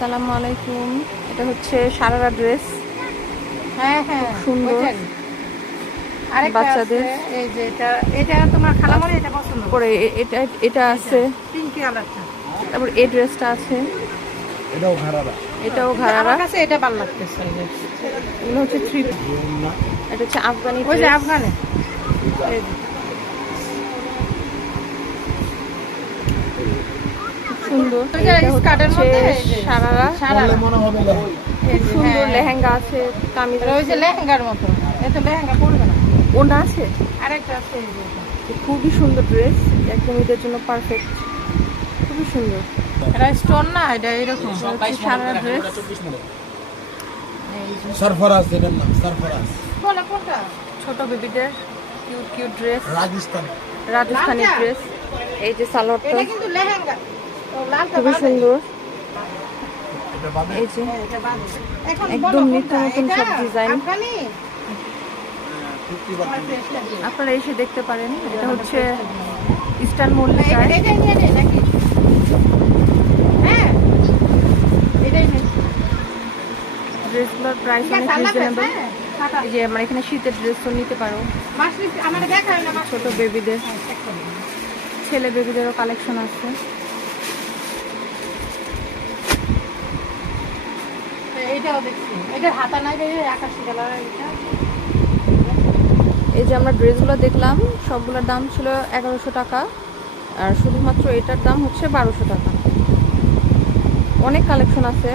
আসসালামু আলাইকুম। এটা হচ্ছে সারারা ড্রেস। হ্যাঁ হ্যাঁ সুন্দর। ওইটারই। আরেকটা বাচ্চাদের। আছে, এই যে এটা তোমার খালামণি এটা পছন্দ করে। পরে এটা এটা আছে, পিঙ্ক কালারটা। তারপর এই ড্রেসটা আছে, এটাও ঘাড়ারা। এটাও কিন্তু ঘাড়ারা। আমার কাছে এটা ভালো লাগতেছে। এই যে এগুলো হচ্ছে থ্রি, এটা হচ্ছে আফগানি ওই যে ড্রেস। আফগানে। এই যে সুন্দর। ওই যে এটা স্কার্টের হচ্ছে মধ্যে এই যে সারারা। সারারা। মনে হবে এই খুব যে, সুন্দর হ্যাঁ। লেহেঙ্গা আছে, কামিজ ওই যে আছে, লেহেঙ্গার মতো। এটা লেহেঙ্গা পড়বে না। ওড়না আছে। আরেকটা আছে এই যে এটা। খুবই সুন্দর ড্রেস, একদম ঈদের জন্য পারফেক্ট, খুবই সুন্দর। এটা স্টোন না, এটা এরকম। সারারা ড্রেস। এই যে সরফরাজ, এটার নাম সরফরাজ। বলে কোনটা? ছোট বেবিদের কিউট কিউট ড্রেস, রাজস্থানে। রাজস্থানি লালটা? ড্রেস। এই যে সালোয়ারটা এটা কিন্তু লেহেঙ্গা। ও লালটা খুবই বাদে। সুন্দর। এটা বাদে এই যে হ্যাঁ, এটা বাদে। এখন একদম বলো নিত্য কোনটা? নতুন এটা? সব ডিজাইন। আফগানি? 50% আপনারা এসে দেখতে পারেন। এটা হচ্ছে ইস্টার্ন না, মল্লিকায়। এটাই নিয়ে নে নাকি? হ্যাঁ, এটাই নে। ড্রেসগুলোর প্রাইস ঠিক অনেক আছে, আল্লাহ হাফেজ, রিজনেবল। হ্যাঁ? টাটা। এই যে আমরা এখানে শীতের ড্রেসও নিতে পারো, মাসলি আমারে দেখায় না, ছোট বেবিদের, ছেলে বেবিদেরও কালেকশন আছে। এইটাও দেখছি। এটার হাতা নাই রে, আকাশি কালার এটা। এই যে আমরা ড্রেসগুলো দেখলাম, সবগুলোর দাম ছিল 1100 টাকা, আর শুধুমাত্র এটার দাম হচ্ছে 1200 টাকা। অনেক কালেকশন আছে,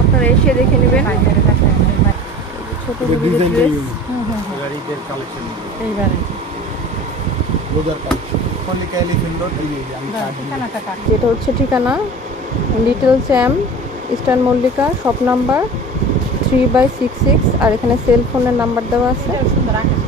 আপনারা এসে দেখে নেবেন। ছোট বেবিদের ড্রেস। গাড়িদের কালেকশন, এইবারে রোজার কালেকশন। মল্লিকা এলিফ্যান্ট রোড, এই যে আমি কার্ড দিই। ঠিকানাটা কাট। যেটা হচ্ছে ঠিকানা little Sam, eastern Mallika, shop number 3/66। আর এখানে সেল ফোনের নাম্বার দেওয়া আছে। সুন্দর আকাশ